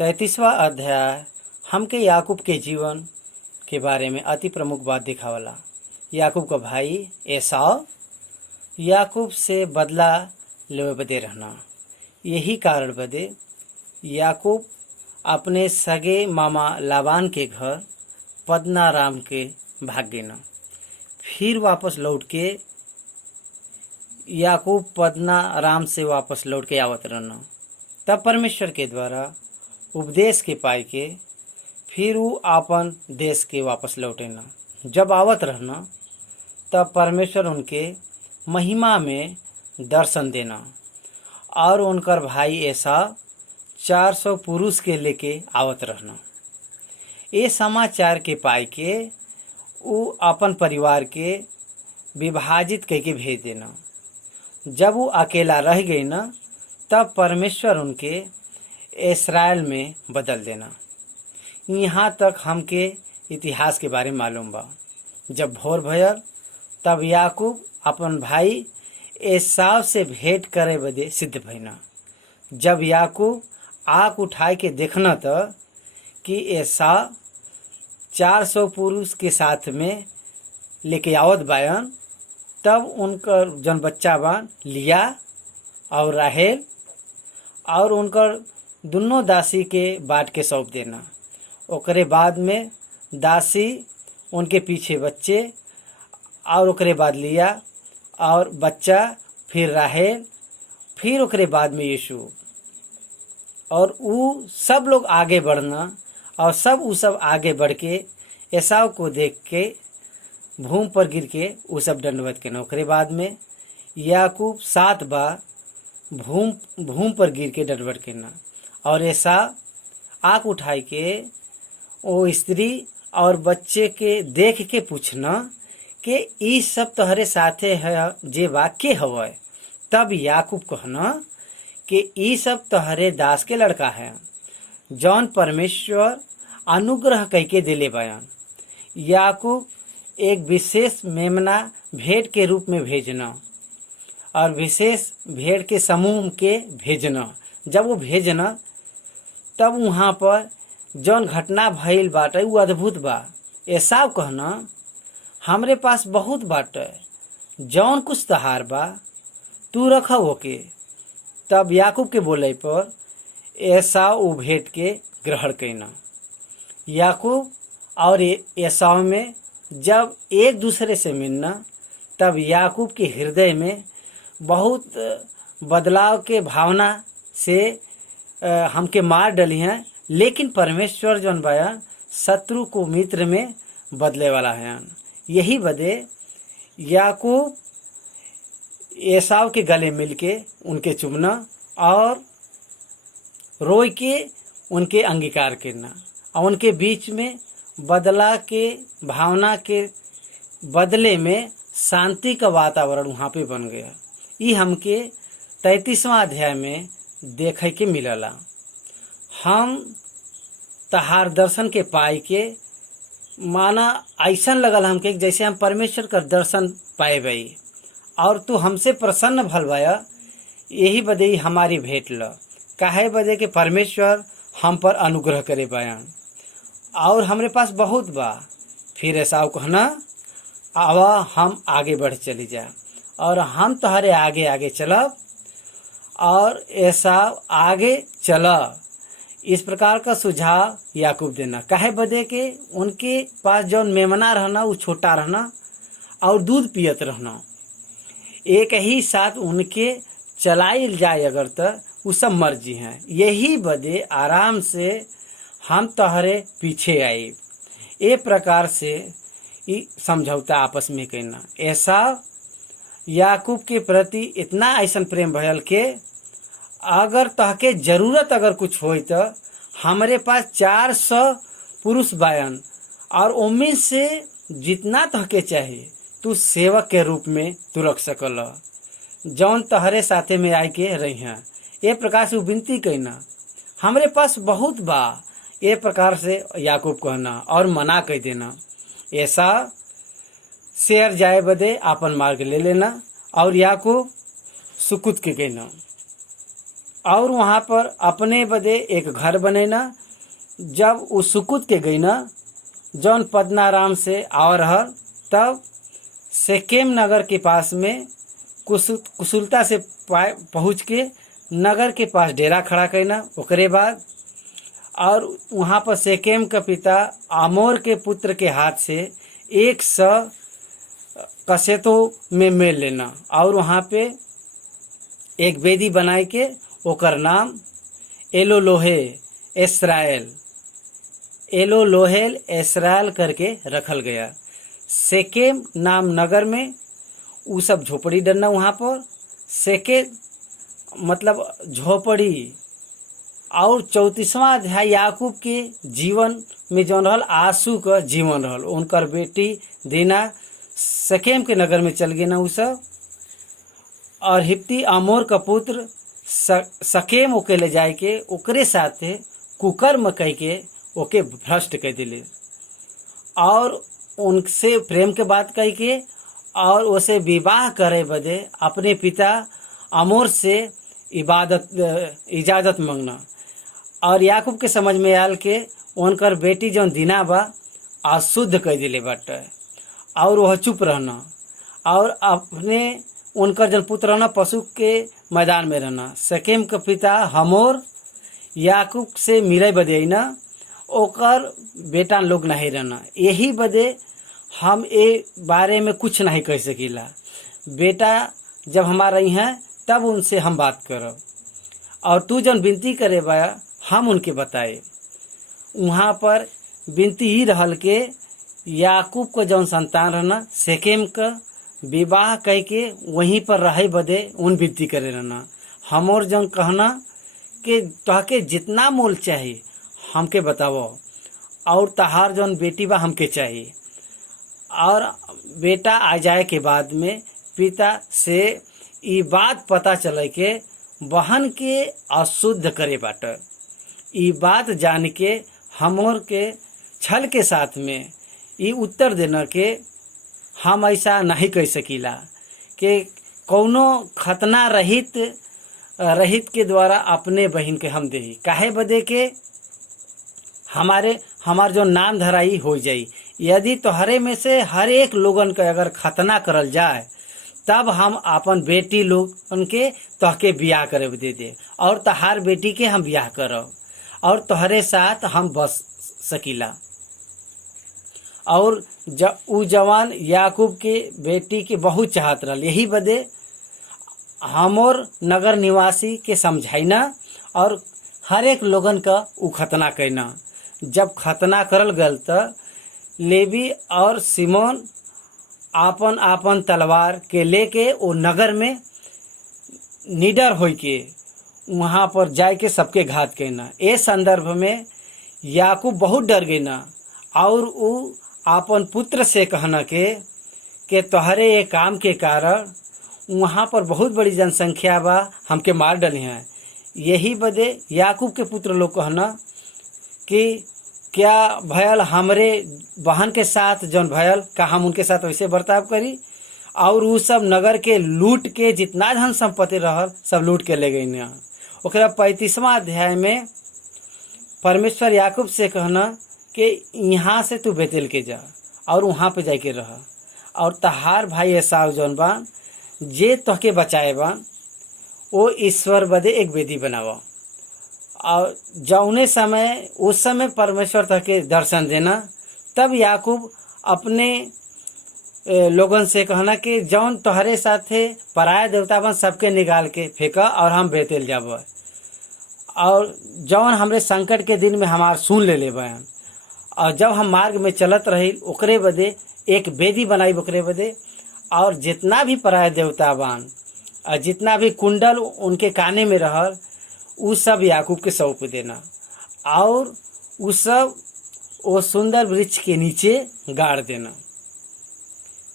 33वां अध्याय हमके याकूब के जीवन के बारे में अति प्रमुख बात दिखावला। याकूब का भाई एसाव याकूब से बदला लेवे बदे रहना। यही कारण बदे याकूब अपने सगे मामा लाबान के घर पद्नाराम के भाग गए न। फिर वापस लौट के याकूब पद्नाराम से वापस लौट के आवत रहना। तब परमेश्वर के द्वारा उपदेश के पाई के फिर वो आपन देश के वापस लौटे न। जब आवत रहना तब परमेश्वर उनके महिमा में दर्शन देना और उनकर भाई ऐसा 400 पुरुष के लेके आवत रहना। ये समाचार के पाई के वो अपन परिवार के विभाजित करके भेज देना। जब वो अकेला रह गई न तब परमेश्वर उनके इस्राएल में बदल देना। यहाँ तक हमके इतिहास के बारे में मालूम बा। जब भोर भयल तब याकूब अपन भाई एसाव से भेंट करे बदे सिद्ध भइना। जब याकूब आँख उठाए के देखना था कि एसाव 400 पुरुष के साथ में लेके आवत बायन, तब उनकर जन बच्चा बान लिया और राहेल और उनकर दोनों दासी के बाट के सौंप देना। ओकरे बाद में दासी उनके पीछे बच्चे और ओकरे बाद लिया और बच्चा, फिर राहेल, फिर ओकरे बाद में यीशु और वो सब लोग आगे बढ़ना और उ सब आगे बढ़ के एसाव को देख के भूमि पर गिर के वो सब दंडवत के न। ओकरे बाद में याकूब 7 बार भूमि पर गिर के दंडवत के न और ऐसा आँख उठाई के वो स्त्री और बच्चे के देख के पूछना कि ई सब तोहरे साथे है जे वाक्य हवय। तब याकूब कहना कि ई सब तोहरे दास के लड़का है जौन परमेश्वर अनुग्रह करके दिले बयान। याकूब एक विशेष मेमना भेंट के रूप में भेजना और विशेष भेंट के समूह के भेजना। जब वो भेजना तब वहाँ पर जौन घटना भइल बाटे वो अद्भुत बा। एसाव कहना हमरे पास बहुत बाटे, जौन कुछ तहार बा तू रख होके। तब याकूब के बोले पर एसाव वो भेंट के ग्रहण कैना। याकूब और एसाव में जब एक दूसरे से मिलना तब याकूब के हृदय में बहुत बदलाव के भावना से हमके मार डली हैं। लेकिन परमेश्वर जौन बयान शत्रु को मित्र में बदले वाला है। यही बदे याकूब एसाव के गले मिलके उनके चुमना और रोय के उनके अंगीकार करना और उनके बीच में बदला के भावना के बदले में शांति का वातावरण वहाँ पे बन गया। ये हमके 33वां अध्याय में देखे के मिलला। हम तहार दर्शन के पाई के माना ऐसा लगल हमके जैसे हम परमेश्वर का दर्शन पाए बई और तू हमसे प्रसन्न भल भया। यही बदे हमारी भेंट ल काहे बदे के परमेश्वर हम पर अनुग्रह करे बयान और हमरे पास बहुत बा। फिर एसाव कहना आवा हम आगे बढ़ चली जा और हम तुम्हारे आगे आगे चलब और एसाव आगे चला। इस प्रकार का सुझाव याकूब देना काहे बदे के उनके पास जौन मेमना रहना वो छोटा रहना और दूध पियत रहना। एक ही साथ उनके चलाइल जाए अगर तो वो सब मर्जी हैं। यही बदे आराम से हम तोहरे पीछे आई। ए प्रकार से समझौता आपस में करना। ऐसा याकूब के प्रति इतना ऐसा प्रेम भयल के अगर तहके जरूरत अगर कुछ होई तो हमारे पास 400 पुरुष बायन और उम्मीद से जितना तहके चाहिए तू सेवक के रूप में तू रख सकल जौन तहरे साथे में आई के रही हैं। ये प्रकार से विनती कहना हमरे पास बहुत बा। ये प्रकार से याकूब कहना और मना कह देना। ऐसा शेर जाए बदे आपन मार्ग ले लेना और याकूब सुकुत के कहना। और वहाँ पर अपने बदे एक घर बनेना। जब उ सुकुत के गई न जौन पद्नाराम से आ रहल, तब सेकेम नगर के पास में कुशलता से पहुँच के नगर के पास डेरा खड़ा करना। ओकरे बाद और वहाँ पर सेकेम का पिता आमोर के पुत्र के हाथ से 100 कसेतों में मेल लेना और वहाँ पे एक वेदी बनाए के ओकर नाम एलोलोहे एसराएल करके रखल गया। सेकेम नाम नगर में उ सब झोपड़ी डरना। वहाँ पर सेके मतलब झोपड़ी। और 34वां अध्याय याकूब के जीवन में जौन रहल आंसू का जीवन रहल। उनकर बेटी दीना सेकेम के नगर में चल गए ना उ सब। और हिप्ती आमोर का पुत्र सकेम ओके ले जाए के ओकरे साथे कुकर्म कह के ओके भ्रष्ट कर दिले और उनसे प्रेम के बात कह के और उसे विवाह करे बदे अपने पिता आमोर से इजाज़त मांगना। और याकूब के समझ में आयल के उनकर बेटी जौन दीना बा अशुद्ध कर दिले बाटे और वह चुप रहना और अपने उनकर जन पुत्र रहना पशु के मैदान में रहना। सेकेम के पिता हमोर याकूब से मिले बदे ना ओकर बेटा लोग नहीं रहना। यही बदे हम ए बारे में कुछ नहीं कह सकीला। बेटा जब हमारा यहाँ तब उनसे हम बात करब और तू जन विनती करे बा हम उनके बताए। वहाँ पर विनती ही रहल के याकूब को जौन संतान रहना सेकेम का विवाह कह के वहीं पर रहे बदे उन विनती करे रहना। हमोर जौन कहना कि तहके जितना मोल चाहिए हमके बताओ और तहार जौन बेटी बा हमके चाहिए। और बेटा आ जाए के बाद में पिता से ये बात पता चले के बहन के अशुद्ध करे बाटे। ये बात जान के हमोर के छल के साथ में ये उत्तर देना के हम ऐसा नहीं कह सकीला कि कौनो खतना रहित के द्वारा अपने बहन के हम देही काहे बदे के हमार जो नाम धराई हो जाई। यदि तोहरे में से हर एक लोगन के अगर खतना करल जाए तब हम अपन बेटी लोगन के तहके बियाह करे दे दे और तहार बेटी के हम बियाह करब और तोहरे साथ हम बस सकीला। और उ जवान याकूब के बेटी के बहुत चाहत रहल। यही बदे हमोर नगर निवासी के समझाइना और हर एक लोगन का उ खतना करना। जब खतना करल गल त लेवी और सिमोन आपन आपन तलवार के लेके वो नगर में निडर होई के वहाँ पर जाए के सबके घात करना। ए संदर्भ में याकूब बहुत डर गए ना और उ आपन पुत्र से कहना के तोहरे ये काम के कारण वहाँ पर बहुत बड़ी जनसंख्या बा हमके मार डले हैं। यही बदे याकूब के पुत्र लोग कहना कि क्या भयल हमरे बहन के साथ जौन भयल का हम उनके साथ वैसे बर्ताव करी। और उ सब नगर के लूट के जितना धन संपत्ति रहल सब लूट के ले गई। ओकरा 35वां अध्याय में परमेश्वर याकूब से कहना कि यहाँ से तू बेतेल के जा और वहाँ पे जाके रह और तहार भाई एसाव जौन बान जे तोहके बचाए बान वो ईश्वर बदे एक वेदी बनावा। और जौने समय उस समय परमेश्वर तहके दर्शन देना। तब याकूब अपने लोगन से कहना कि जौन तोहरे साथे पराया देवता बन सबके निकाल के फेंका और हम बेतेल जाब और जौन हमरे संकट के दिन में हमार सुन ले बयान। और जब हम मार्ग में चलत रही ओकरे बदे एक वेदी बनाई ओकरे बदे और जितना भी पराया देवता बान और जितना भी कुंडल उनके काने में रहल उ सब याकूब के सौंप देना और उ सब वो सुंदर वृक्ष के नीचे गाड़ देना।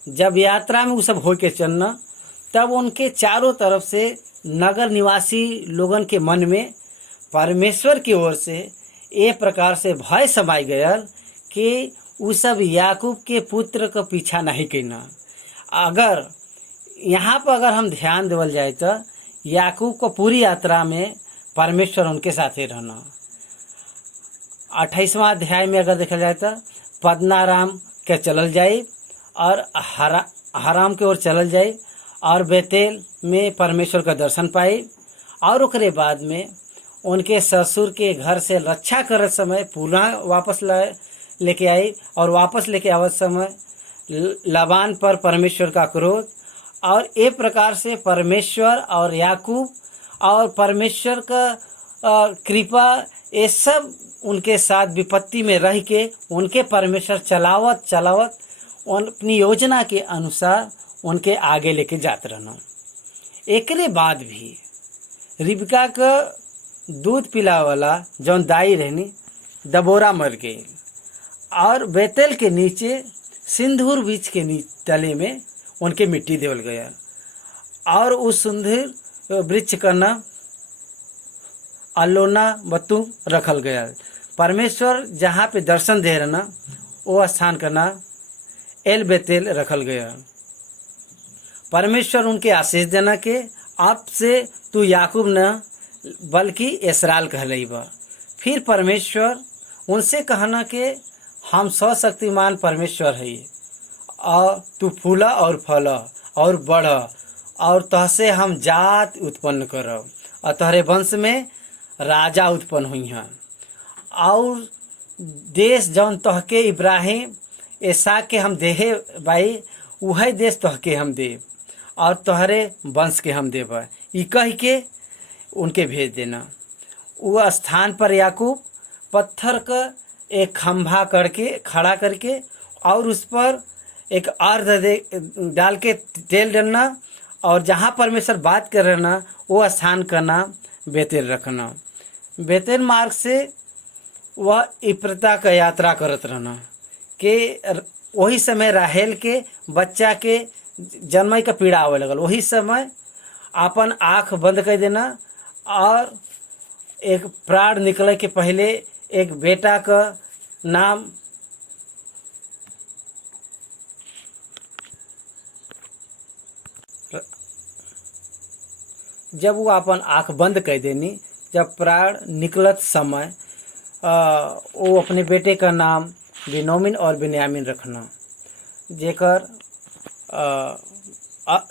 जब यात्रा में उ सब हो के चलना तब उनके चारों तरफ से नगर निवासी लोगन के मन में परमेश्वर की ओर से एक प्रकार से भय समाई गयल कि उ सब याकूब के पुत्र का पीछा नहीं करना। अगर यहाँ पर अगर हम ध्यान देवल जाए तो याकूब को पूरी यात्रा में परमेश्वर उनके साथ ही रहना। 28वां अध्याय में अगर देखा जाए तो पद्नाराम के चलल जाए और हराम के ओर चलल जाए और बेतेल में परमेश्वर का दर्शन पाए। और उसके बाद में उनके ससुर के घर से रक्षा करते समय पुनः वापस लेके आई और वापस लेके आवत समय लाबान पर परमेश्वर का क्रोध। और एक प्रकार से परमेश्वर और याकूब और परमेश्वर का कृपा ये सब उनके साथ विपत्ति में रह के उनके परमेश्वर चलावत अपनी योजना के अनुसार उनके आगे लेके जाते रहना। एकरे बाद भी रिबका का दूध पिला वाला जौन दाई रहनी दबोरा मर गई और बेतेल के नीचे सिंदूर बीच के तले में उनके मिट्टी देवल गया और उस सिंदूर वृक्ष का नाम अलोना बतू रखल गया। परमेश्वर जहाँ पे दर्शन दे रहा ना वो स्थान का नाम एल बेतेल रखल गया। परमेश्वर उनके आशीष देना के अब से तू याकूब न बल्कि इसराइल कहलई बा। फिर परमेश्वर उनसे कहना कि हम सर्वशक्तिमान परमेश्वर है और तू फूला और फला और बढ़ और तहसे हम जात उत्पन्न करब और तहरे वंश में राजा उत्पन्न हुई हैं और देश जौन तहके इब्राहिम इसहाक के हम देहे भाई वही देश तहके हम देव और तोहरे वंश के हम देव। ई कह के उनके भेज देना। वो स्थान पर याकूब पत्थर का एक खंभा करके खड़ा करके और उस पर एक अर्ध डाल के तेल डालना और जहाँ परमेश्वर बात कर रहे ना वो स्थान का नाम बेतेल रखना। बेतेल मार्ग से वह इप्रता का यात्रा करत रहना कि वही समय राहेल के बच्चा के जन्म का पीड़ा आवे लगल। वही समय अपन आँख बंद कर देना और एक प्राण निकले के पहले एक बेटा का नाम जब वो अपन आँख बंद कर देनी जब प्राण निकलत समय वो अपने बेटे का नाम बिनोमिन और बिन्यामीन रखना जेकर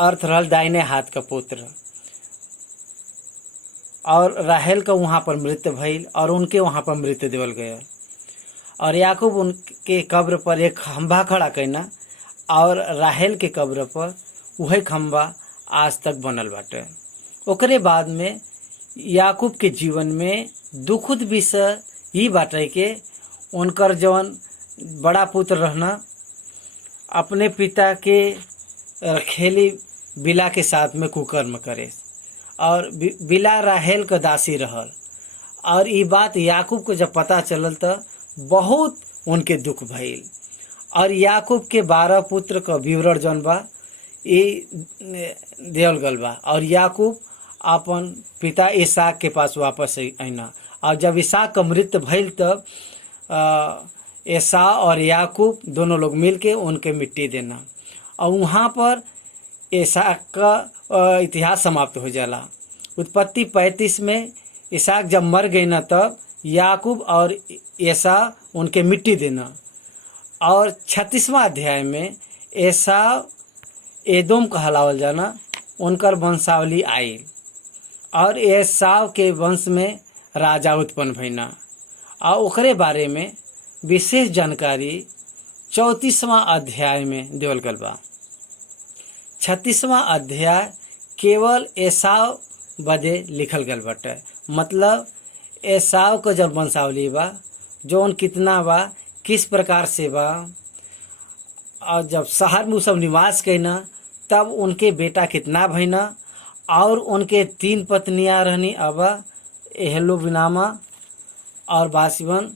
अर्थ रहल दाहिने हाथ का पुत्र। और राहेल का वहाँ पर मृत्यु भइल और उनके वहाँ पर मृत्यु देवल गया और याकूब उनके कब्र पर एक खंभा खड़ा करना और राहेल के कब्र पर वही खंभा आज तक बनल बाटे। ओकरे बाद में याकूब के जीवन में दुखद विषय ही बाटे के उनकर जौन बड़ा पुत्र रहना अपने पिता के रखेली बिला के साथ में कुकर्म करे और बिला राहेल का दासी रहल। और ये बात याकूब को जब पता चलल तो बहुत उनके दुख भइल और याकूब के 12 पुत्र का विवरण जौन बा ये देवल गल बा और याकूब अपन पिता इसहाक के पास वापस आना। और जब इसहाक का मृत्यु भइल तब एसाव और याकूब दोनों लोग मिलके उनके मिट्टी देना और वहाँ पर इसहाक का इतिहास समाप्त हो जाला। उत्पत्ति 35 में इसहाक जब मर गए ना तब याकूब और एसाव उनके मिट्टी देना और 36वां अध्याय में एसाव एदोम कहलावल जाना उनकर वंशावली आई और एसाव के वंश में राजा उत्पन्न भइना और ओकरे बारे में विशेष जानकारी 34वां अध्याय में देवल गल बा। 36वां अध्याय केवल एसाव बदे लिखल गल बाटे। मतलब एसाव का जब वंशावली बा जौन कितना बा किस प्रकार से बा और जब शहर में सब निवास कैना तब उनके बेटा कितना भइना और उनके 3 पत्नियां रहनी अबा एहलो बिनामा और बासिवन।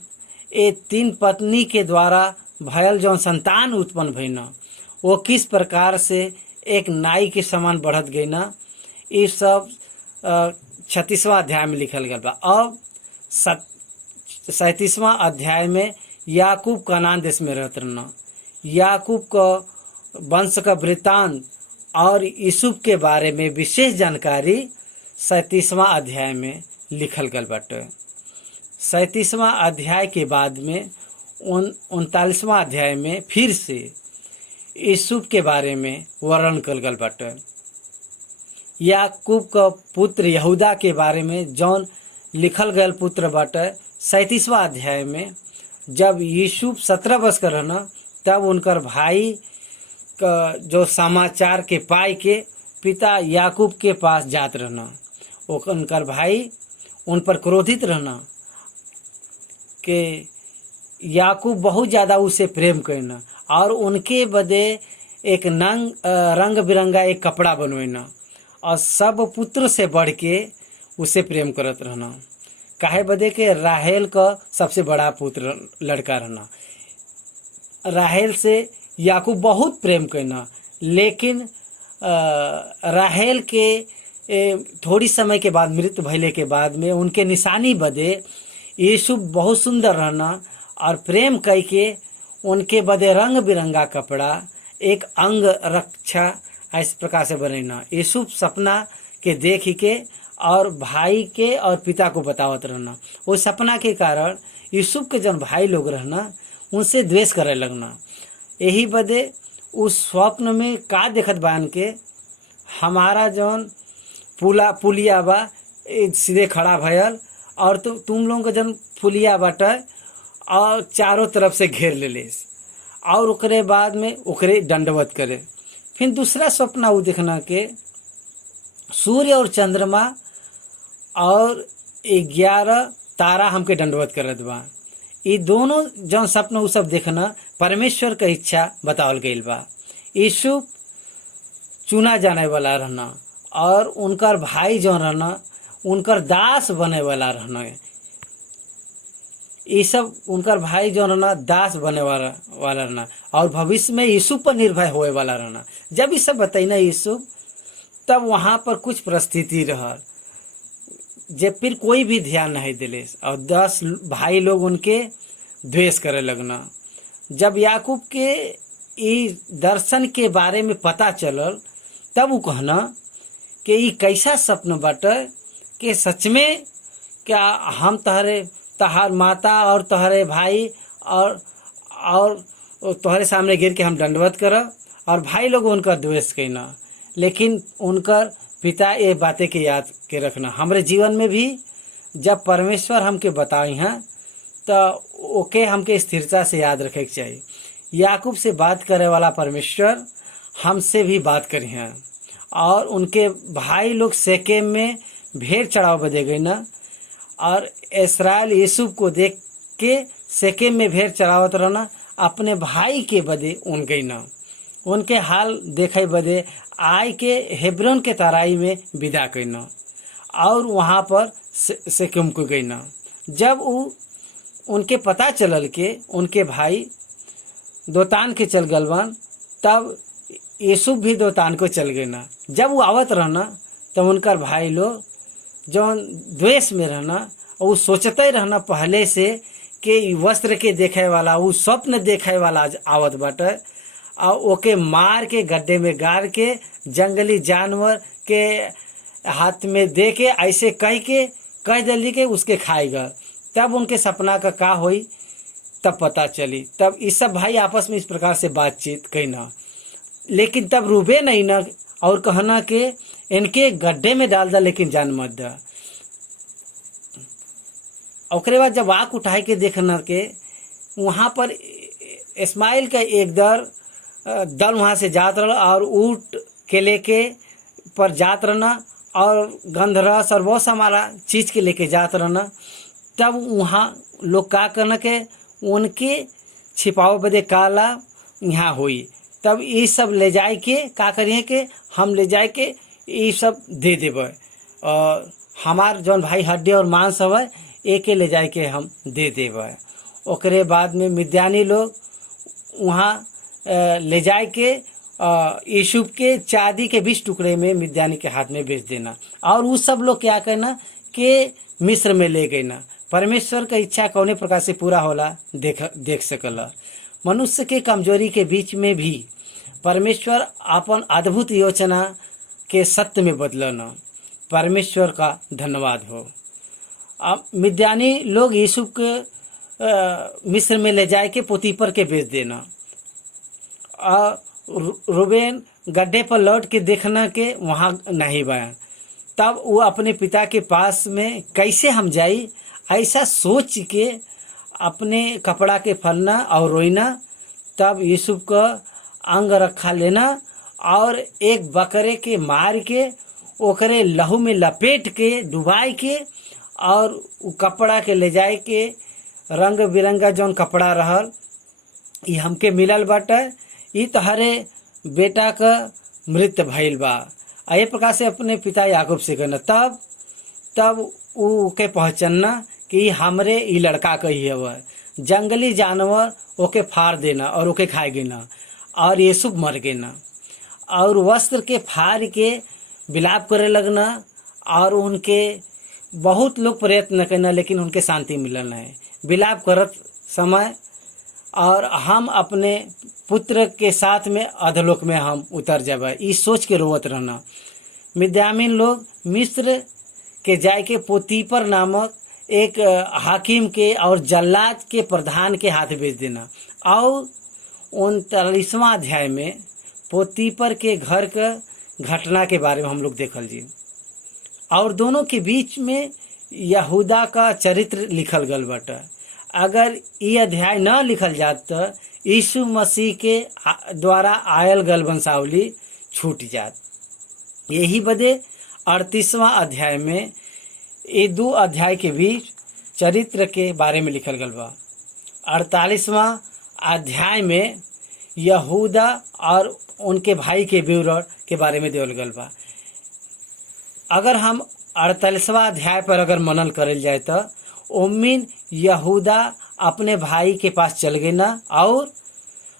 ये 3 पत्नी के द्वारा भयल जौन संतान उत्पन्न भइना वो किस प्रकार से एक नाई के समान बढ़त गई ना ये सब 36वां अध्याय में लिखल गया बा। अब 37वां अध्याय में याकूब कनान देश में रहत रहना याकूब का वंश का वृत्तांत और यूसुफ के बारे में विशेष जानकारी 37वां अध्याय में लिखल गल बाटे। 37वां अध्याय के बाद में 39वां अध्याय में फिर से यूसुफ के बारे में वर्णन कल गल बाटे। याकूब का पुत्र यहूदा के बारे में जौन लिखल गल पुत्र बाटे 37वां अध्याय में, जब यूसुफ 17 वर्ष का रहना तब उनकर भाई का जो समाचार के पाई के पिता याकूब के पास जात रहना, उनकर भाई उन पर क्रोधित रहना कि याकूब बहुत ज़्यादा उसे प्रेम करना और उनके बदे एक रंग बिरंगा एक कपड़ा बनवाना और सब पुत्र से बढ़ के उसे प्रेम करत रहना। काहे बदे के राहेल का सबसे बड़ा पुत्र लड़का रहना। राहेल से याकूब बहुत प्रेम करना, लेकिन राहेल के थोड़ी समय के बाद मृत्यु भइले के बाद में उनके निशानी बदे यूसुफ बहुत सुंदर रहना और प्रेम करके उनके बदे रंग बिरंगा कपड़ा एक अंग रक्षा इस प्रकार से बनेना। यूसुफ सपना के देख के और भाई के और पिता को बतावत रहना। वो सपना के कारण यूसुफ के जन भाई लोग रहना उनसे द्वेष करे लगना। यही बदे उस स्वप्न में का देखत बान के हमारा जौन पुलिया बा सीधे खड़ा भयल और तुम लोगों का जन पुलिया बाटे और चारों तरफ से घेर ले और ओकरे बाद में ओकरे दंडवत करे। फिर दूसरा सपना वो देखना के सूर्य और चंद्रमा और 11 तारा हमके दंडवत करत बा। ये दोनों जौन सपना उ सब देखना परमेश्वर का इच्छा बतावल गईल बा। यूसुफ चुना जाने वाला रहना और उनकर भाई जौन रहना उनकर दास बने वाला रहना। ये सब उनकर भाई जो रहना दास बने वाला रहना और भविष्य में यूसुफ पर निर्भय होए वाला रहना। जब ये सब बताइना यूसुफ तब वहाँ पर कुछ परिस्थिति रहा जब फिर कोई भी ध्यान नहीं दिले और 10 भाई लोग उनके द्वेष करे लगना। जब याकूब के इस दर्शन के बारे में पता चलल तब वो कहना कि ये कैसा सपन बाटे कि सच में क्या हम तहार माता और तोहरे भाई और तोहरे सामने गिर के हम दंडवत करब और भाई लोग उनका द्वेष करना। लेकिन उनकर पिता ये बातें के याद के रखना। हमारे जीवन में भी जब परमेश्वर हमके बताई हैं तो ओके हमके स्थिरता से याद रखे के चाहिए। याकूब से बात करे वाला परमेश्वर हमसे भी बात करी हैं और उनके भाई लोग शेकेम में भेड़ चढ़ाव बदे गई ना और इसराइल यूसुफ को देख के शेकेम में भेड़ चढ़ावत रहना अपने भाई के बदे उन गई ना। उनके हाल देखे बदे आय के हेब्रोन के तराई में विदा करना और वहाँ पर शेकेम को गई ना। जब उनके पता चलल के उनके भाई दोतान के चल गलवन तब यूसुफ भी दोतान को चल गए ना। जब वो आवत रहना तब उनकर भाई लोग जो द्वेष में रहना और वो सोचते रहना पहले से कि वस्त्र के देखे वाला वो स्वप्न देखे वाला आवत बाटे और ओके मार के गड्ढे में गाड़ के जंगली जानवर के हाथ में दे के ऐसे कह दिली के उसके खाएगा। तब उनके सपना का होई तब पता चली। तब इस सब भाई आपस में इस प्रकार से बातचीत कहना। लेकिन तब रूबे नहीं ना और कहना कि इनके गड्ढे में डाल दा लेकिन जान मत दा। ओकरे बाद जब आँख उठाए के देखना के वहाँ पर इस्माइल का एक दल वहाँ से जात रहा और ऊँट के लेके पर जात रहना और गंधरस और बहुत सारा चीज़ के लेके जात रहना। तब वहाँ लोग का करना के उनके छिपाव बदे काला यहाँ हुई। तब ये सब ले जाए के का करिए के हम ले जाए के ये सब दे देवे और हमार जौन भाई हड्डी और मांस हवे एक ले जाए के हम दे देवे। ओकरे बाद में मिद्यानी लोग वहाँ ले जाए के यूसुफ के चांदी के 20 टुकड़े में मिद्यानी के हाथ में बेच देना और वो सब लोग क्या करना कि मिस्र में ले गए ना। परमेश्वर का इच्छा कौने प्रकार से पूरा होला देख सकला। मनुष्य के कमजोरी के बीच में भी परमेश्वर अपन अद्भुत योजना के सत्य में बदलना। परमेश्वर का धन्यवाद हो। मिद्यानी लोग यूसुफ के मिस्र में ले जाए के पोतीपर के बेच देना। रूबेन गड्ढे पर लौट के देखना के वहाँ नहीं बया। तब वो अपने पिता के पास में कैसे हम जाई, ऐसा सोच के अपने कपड़ा के फलना और रोइना। तब यूसुफ का अंग रखा लेना और एक बकरे के मार के ओकरे लहू में लपेट के डुबाई के और उ कपड़ा के ले जाए के रंग बिरंगा जौन कपड़ा रहल ये हमके मिलल बाटे, ई तहरे बेटा का मृत्यु भइल बा। ये प्रकार से अपने पिता याकूब से कहना। तब उ के पहचानना कि हमरे ई लड़का का ही है। जंगली जानवर ओके फाड़ देना और ओके खाए गिना और यूसुफ मर गिना और वस्त्र के फाड़ के विलाप करे लगना और उनके बहुत लोग प्रयत्न करना लेकिन उनके शांति मिलल है विलाप करत समय। और हम अपने पुत्र के साथ में अधलोक में हम उतर जाबे, इस सोच के रोवत रहना। मिद्यामीन लोग मिस्र के जाय के पोतीपर नामक एक हाकिम के और जल्लाद के प्रधान के हाथ भेज देना। और 39वां अध्याय में पोतीपर के घर का घटना के बारे में हम लोग देखल जी। और दोनों के बीच में यहूदा का चरित्र लिखल गल बाटे। अगर ये अध्याय न लिखल जात तो यीशु मसीह के द्वारा आयल गल वंशावली छूट जात। यही बदे 38वां अध्याय में ये 2 अध्याय के बीच चरित्र के बारे में लिखल गल बा। 48वां अध्याय में यहूदा और उनके भाई के विवरण के बारे में देवल गल बा। अगर हम 48वां अध्याय पर अगर मनन करल जाए तो उम्मीन यहूदा अपने भाई के पास चल गए ना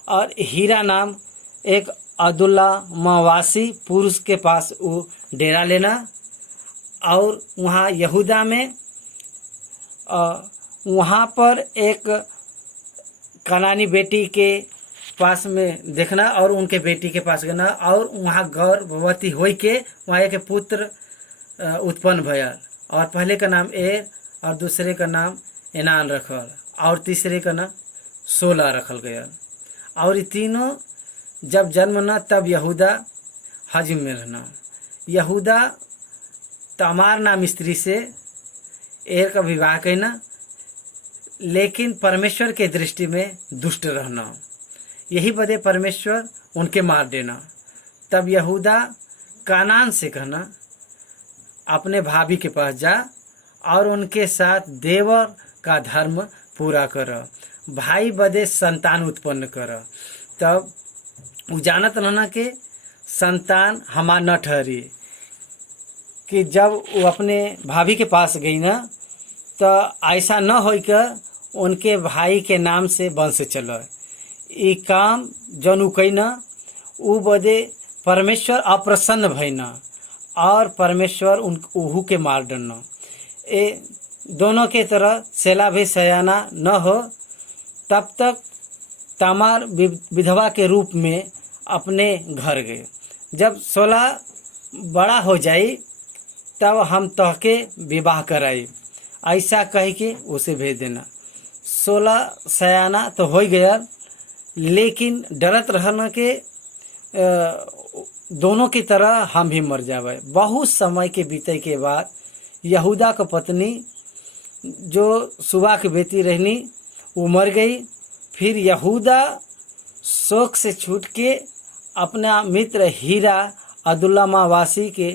और हीरा नाम एक अब्दुल्ला मवासी पुरुष के पास वो डेरा लेना और वहाँ यहूदा में वहाँ पर एक कनानी बेटी के पास में देखना और उनके बेटी के पास गना और वहाँ गर्भवती हो के वहाँ एक पुत्र उत्पन्न भयल और पहले का नाम एर और दूसरे का नाम एनान रखल और तीसरे का नाम सोला रखल गया। और ये तीनों जब जन्म न तब यहूदा हज में रहना। यहूदा तमार नाम स्त्री से एर का विवाह करना लेकिन परमेश्वर के दृष्टि में दुष्ट रहना, यही बदे परमेश्वर उनके मार देना। तब यहूदा कानान से कहना अपने भाभी के पास जा और उनके साथ देवर का धर्म पूरा कर, भाई बदे संतान उत्पन्न कर। तब वो जानत रहना कि संतान हमार न ठहरी कि जब वो अपने भाभी के पास गई ना तो ऐसा न हो कि उनके भाई के नाम से वंश चलो। ये काम जौन उ कई न उ बदे परमेश्वर अप्रसन्न भइना और परमेश्वर उहू के मार डरना। ए दोनों के तरह सेला भी सयाना न हो तब तक तामार विधवा के रूप में अपने घर गए। जब 16 बड़ा हो जाई तब हम तहके विवाह कराई, ऐसा कह के उसे भेज देना। 16 सयाना तो हो गया लेकिन डरत रहना के दोनों की तरह हम भी मर जावे। बहुत समय के बीते के बाद यहूदा का पत्नी जो सुबह की बेटी रहनी वो मर गई। फिर यहूदा शोक से छूट के अपना मित्र हीरा अब्दुल्ला वासी के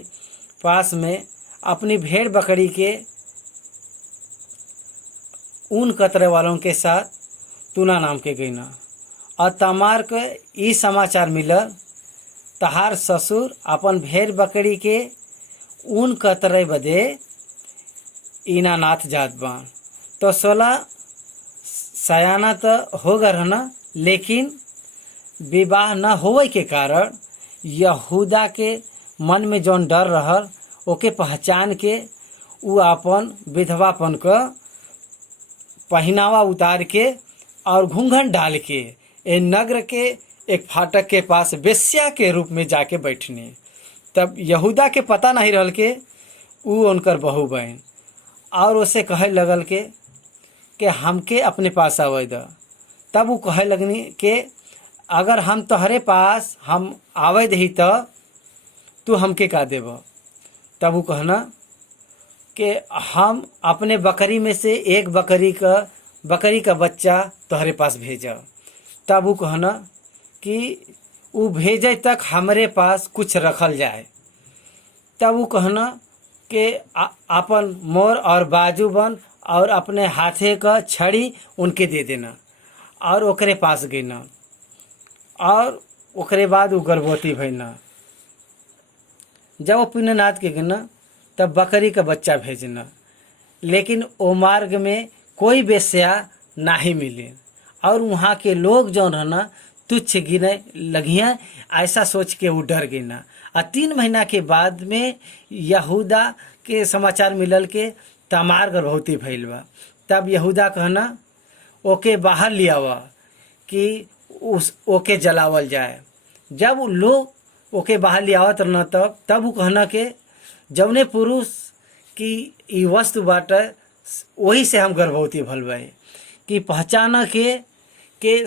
पास में अपनी भेड़ बकरी के ऊन कतरे वालों के साथ तुना नाम के गई ना। और तमार के ई समाचार मिलल तहार ससुर अपन भेड़ बकरी के ऊन कतरे बदे ईनानाथ जात बान। तो 16 सयाना तो हो गए रहना लेकिन विवाह न होवे के कारण यहूदा के मन में जौन डर रहल ओके पहचान के उ अपन विधवापन का पहनावा उतार के और घूंघट डाल के ए नगर के एक फाटक के पास वेश्या के रूप में जाके बैठने। तब यहूदा के पता नहीं रहल के उ उनकर बहू बहन और उसे कहे लगल के हमके अपने पास आवे द। तब वो कहे लगनी कि अगर हम तोहरे पास हम आवे दही तो तू हमके का देब। तब वो कहना कि हम अपने बकरी में से एक बकरी का बच्चा तोहरे पास भेजा। तब वो कहना कि वो भेजे तक हमरे पास कुछ रखल जाए। तब वो कहना कि अपन मोर और बाजूबंद और अपने हाथे का छड़ी उनके दे देना और ओकरे पास गईना। और ओकरे बाद वो गर्भवती भईना। जब वो पुण्यनाथ के गना तब बकरी का बच्चा भेजना, लेकिन वो मार्ग में कोई वेश्या नहीं मिले और वहाँ के लोग जो रहना तुच्छ गिने लगियाँ, ऐसा सोच के वो डर गई ना। और 3 महीना के बाद में यहूदा के समाचार मिलल के तमार गर्भवती भइल बा। तब यहूदा कहना ओके बाहर लियावा कि ओके जलावल जाए। जब लोग ओके बाहर लियावत रहना तब वो कहना के जौने पुरुष की ई वस्तु बाटे वही से हम गर्भवती भल बाई कि पहचाना के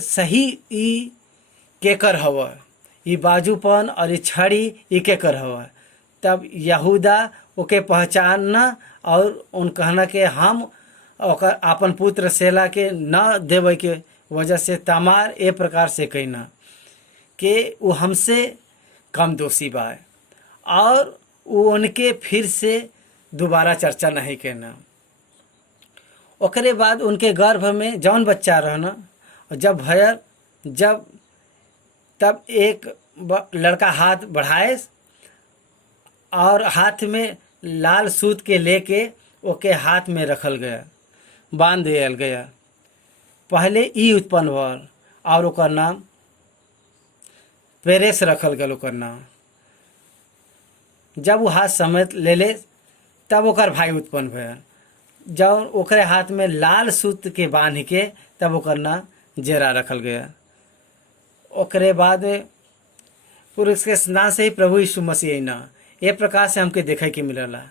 सही ई केकर हवा, ई बाजूपन और ई छड़ी ई केकर हवा। तब यहूदा ओके पहचानना और उन कहना के हम ओकर अपन पुत्र सेला के न देवे के वजह से तमार ए प्रकार से कहना कि वो हमसे कम दोषी बा और वो उनके फिर से दोबारा चर्चा नहीं करना। ओकरे बाद उनके गर्भ में जौन बच्चा रहना जब भयल जब तब एक लड़का हाथ बढ़ाए और हाथ में लाल सूत के लेके ओके हाथ में रखल गया, बांध दिया गया। पहले ई उत्पन्न भल और ओकर नाम पेरेस रखल गया ओकर नाम। जब वो हाथ समेत ले ले तब ओकर भाई उत्पन्न भयल, जब ओकरे हाथ में लाल सूत के बांध के तब ओकर नाम जेरा रखल गया। ओकरे बाद पुरुष के स्नान से ही प्रभु यीशु मसीह ना ये प्रकार से हमके देखे के मिलला।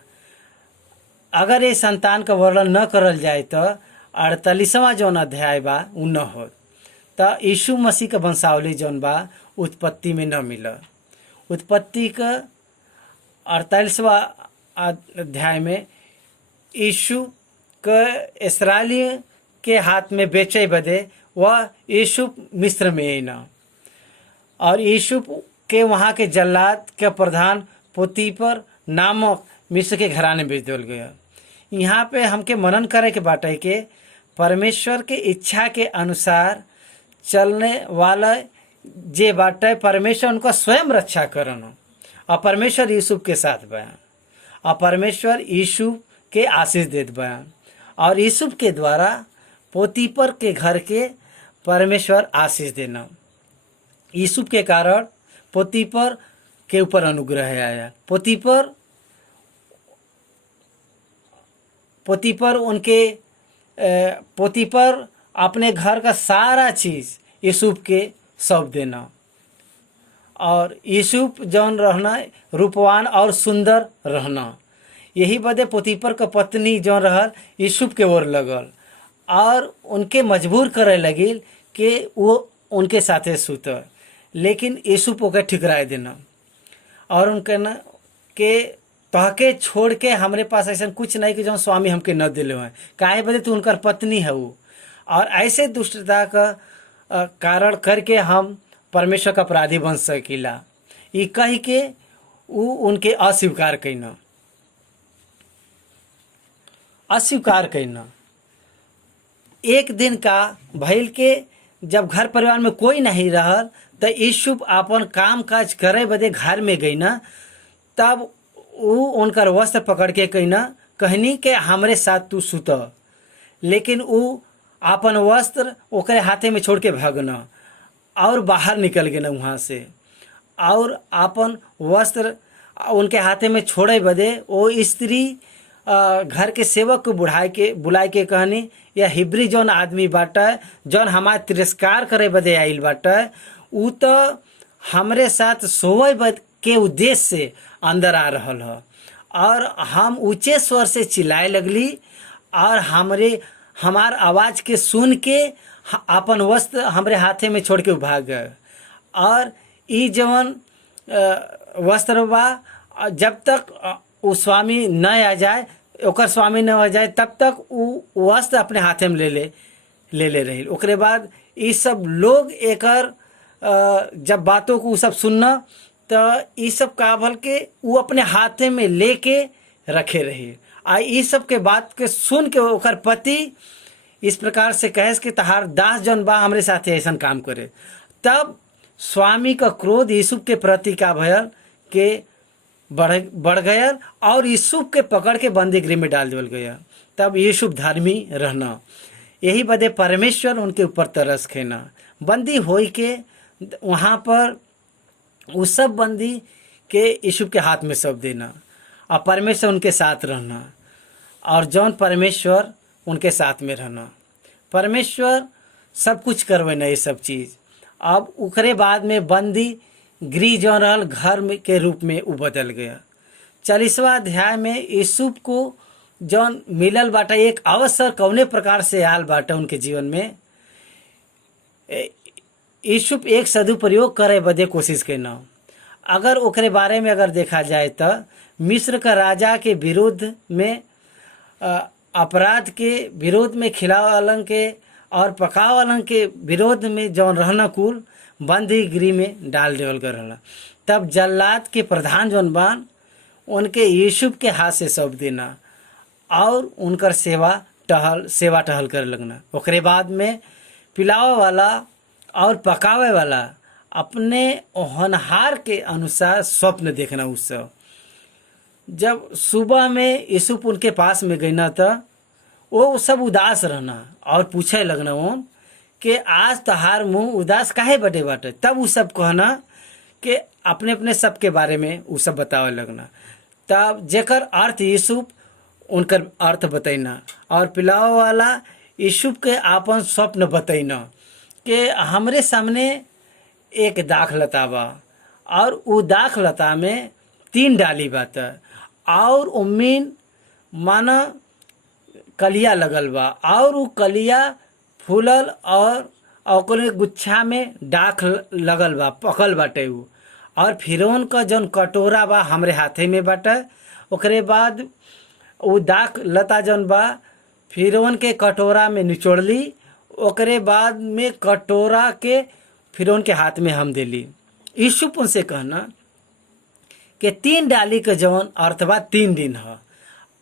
अगर ये संतान का वर्णन न करल जाए तो 48वां जौन अध्याय बा उ न हो तो यीशु मसीह का वंशावली जौन बा उत्पत्ति में न मिला। उत्पत्ति का 48वां अध्याय में यीशु के इस्राएली के हाथ में बेचे बदे वह यीशु मिस्र में ही ना और यीशु के वहाँ के जल्लाद के प्रधान पोतीपर नामक मिस्र के घराने बेच दिया गया। यहाँ पे हमके मनन करे के बाटे के परमेश्वर के इच्छा के अनुसार चलने वाला जे बाटे परमेश्वर उनका स्वयं रक्षा करन और परमेश्वर यूसुफ के साथ बयान और परमेश्वर यीशु के आशीष देत बयान और यूसुफ के द्वारा पोतीपर के घर के परमेश्वर आशीष देना। यूसुफ के कारण पोतीपर के ऊपर अनुग्रह आया। पोतीपर अपने घर का सारा चीज़ यूसुफ के सौंप देना और यूसुफ जौन रहना रूपवान और सुंदर रहना। यही बदे पोतीपर का पत्नी जौन रहल यूसुफ के ओर लगल और उनके मजबूर करे लगिल कि वो उनके साथे सुत, लेकिन यूसुफ ओके ठिकराए देना और उनके न के तहके छोड़ के हमरे पास ऐसा कुछ नहीं कि जो स्वामी हमके न दिले हैं काहे बदे तू उनकर पत्नी है वो और ऐसे दुष्टता का कारण करके हम परमेश्वर का अपराधी बन सकीला। ये कह के वो उनके अस्वीकार कैना। एक दिन का भइल के जब घर परिवार में कोई नहीं रहल तो यूसुफ अपन काम काज करे बदे घर में गई ना। तब वो उनकर वस्त्र पकड़ के कहनी के हमरे साथ तू सुत, लेकिन वो अपन वस्त्र ओकरे हाथे में छोड़ के भागना और बाहर निकल गए ना वहाँ से और अपन वस्त्र उनके हाथे में छोड़े बदे वो स्त्री घर के सेवक को बुलाए के कहनी या हिब्री जौन आदमी बाटा जौन हमारे तिरस्कार करे बदे आइल बाटा उ तो हमरे साथ सोवे बद के उद्देश्य से अंदर आ रहल है। और हम ऊंचे स्वर से चिल्लाए लगली और हमार आवाज़ के सुन के अपन वस्त्र हमरे हाथे में छोड़ के भाग गए। और ई जवन वस्त्र बा जब तक वो स्वामी न आ जाए, ओकर स्वामी न आ जाए, तब तक वो वस्त्र अपने हाथे में ले रही। ओकरे बाद ये सब लोग एकर जब बातों को सब सुनना तो ये सब का भल के वो अपने हाथे में लेके रखे रही। आ ये सब के बात के सुन के ओकर पति इस प्रकार से कहे कि तहार दास जन बा हमरे साथे ऐसा काम करे। तब स्वामी का क्रोध यूसुफ के प्रति का भयल के बढ़ गया और यूसुफ के पकड़ के बंदी गृह में डाल दिया गया। तब यूसुफ धर्मी रहना, यही बदे परमेश्वर उनके ऊपर तरस खेना। बंदी होई के वहाँ पर उस सब बंदी के यूसुफ के हाथ में सौंप देना और परमेश्वर उनके साथ रहना, और जौन परमेश्वर उनके साथ में रहना। परमेश्वर सब कुछ करवेना ये सब चीज़। अब उकरे बाद में बंदी गृह जौन रहल घर में के रूप में वो बदल गया। 40वां अध्याय में यूसुफ को जौन मिलल बाटा एक अवसर कौने प्रकार से आयल बाटा उनके जीवन में, यूसुफ एक सदुपयोग करे बदे कोशिश करना। अगर ओकरे बारे में अगर देखा जाए तो मिस्र का राजा के विरुद्ध में अपराध के विरोध में खिलावलन के और पकावलन के विरोध में जौन रहना कुल बंदी गृह में डाल देवल कर रहला। तब जल्लाद के प्रधान जौन बान उनके यूसुफ के हाथ से सौंप देना और उनकर सेवा टहल कर लगना। ओकरे बाद में पिलावे वाला और पकावे वाला अपने होनहार के अनुसार स्वप्न देखना। उस सब जब सुबह में यूसुफ उनके पास में गई ना तो वो सब उदास रहना और पूछे लगना उन कि आज तहार मुँह उदास काहे बटे बाटे। तब वो सब कहना कि अपने अपने सब के बारे में वो सब बतावे लगना। तब जेकर अर्थ यूसुफ उनकर अर्थ बतैना और पिलावे वाला यूसुफ के आपन स्वप्न बतैना कि हमरे सामने एक दाख लता बा और वो दाख लता में 3 डाली बात और उम्मीन माना कलिया लगल बा और वो कलिया फूलल और ओकरे गुच्छा में डाख लगल बा, पकल बाटे वो। और फिरौन का जौन कटोरा बा हमरे हाथे में बाटे। ओकरे बाद वो दाख लता जौन बा फिरौन के कटोरा में निचोड़ ली। ओकरे बाद में कटोरा के फिरौन के हाथ में हम देली। यूसुफ उनसे कहना कि 3 डाली के जौन अर्थवा 3 दिन है।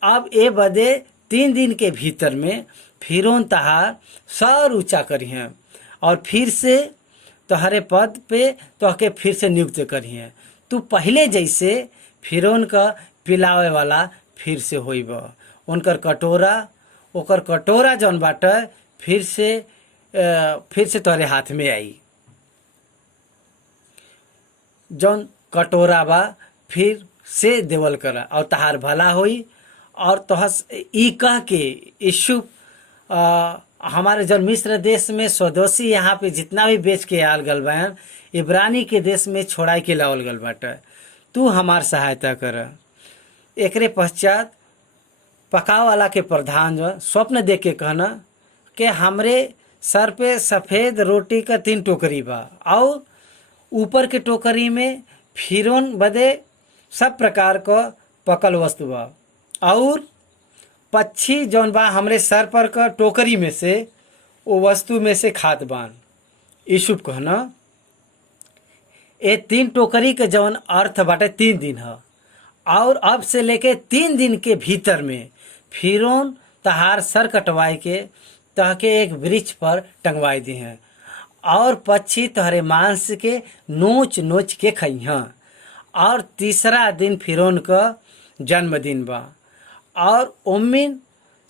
अब ए बदे 3 दिन के भीतर में फिरौन तहार सर ऊंचा करी हैं और फिर से तोहरे पद पे तोहके फिर से नियुक्त करी हैं। तू पहले जैसे फिरौन का पिलावे वाला फिर से होइब। उनकर कटोरा जौन बाटे फिर से तोहरे हाथ में आई। जौन कटोरा बा फिर से देवल करा और तहार भला होई। और तोहस ई कह के यूसुफ हमारे जौन मिस्र देश में स्वदेशी यहाँ पे जितना भी बेच के आल गल बा इब्रानी के देश में छोड़ाई के लावल गल बाटे, तू हमार सहायता कर। एकरे पश्चात पकाव वाला के प्रधान जो स्वप्न देख के कहना कि हमरे सर पे सफ़ेद रोटी का 3 टोकरी बा और ऊपर के टोकरी में फिरौन बदे सब प्रकार का पकल वस्तु बा और पक्षी जौन बा हमरे सर पर का टोकरी में से वो वस्तु में से खात बान। यूसुफ कहना ये 3 टोकरी के जौन अर्थ बाटे 3 दिन है और अब से लेके 3 दिन के भीतर में फिरौन तहार सर कटवाए के तहके एक वृक्ष पर टंगवाई दी हैं और पक्षी तोहरे मांस के नोच के खइहाँ। और तीसरा दिन फिरौन का जन्मदिन बा और उम्मीन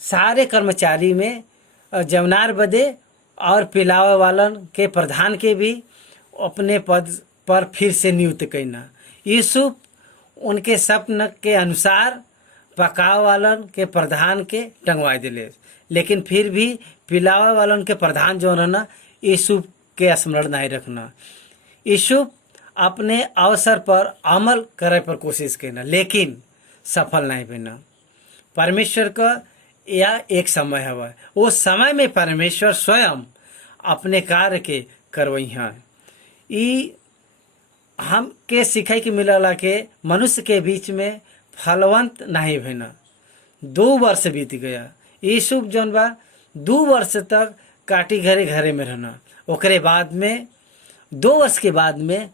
सारे कर्मचारी में जवनार बदे और पिलावे वालन के प्रधान के भी अपने पद पर फिर से नियुक्त करना। यूसुफ उनके स्वप्न के अनुसार पकावे वालन के प्रधान के टंगवा दिले, लेकिन फिर भी पिलावे वालन के प्रधान जो रहना यूसुफ के स्मरण नहीं रखना। यूसुफ अपने अवसर पर अमल करे पर कोशिश करना लेकिन सफल नहीं बना। परमेश्वर का यह एक समय हवा, वो समय में परमेश्वर स्वयं अपने कार्य के करवई हैं। ई हमके सीखे के मिलला के मनुष्य के बीच में फलवंत नहीं भेना। 2 वर्ष बीत गया, यीशु जौन बा 2 वर्ष तक काटी घरे घरे में रहना। ओकरे बाद में 2 वर्ष के बाद में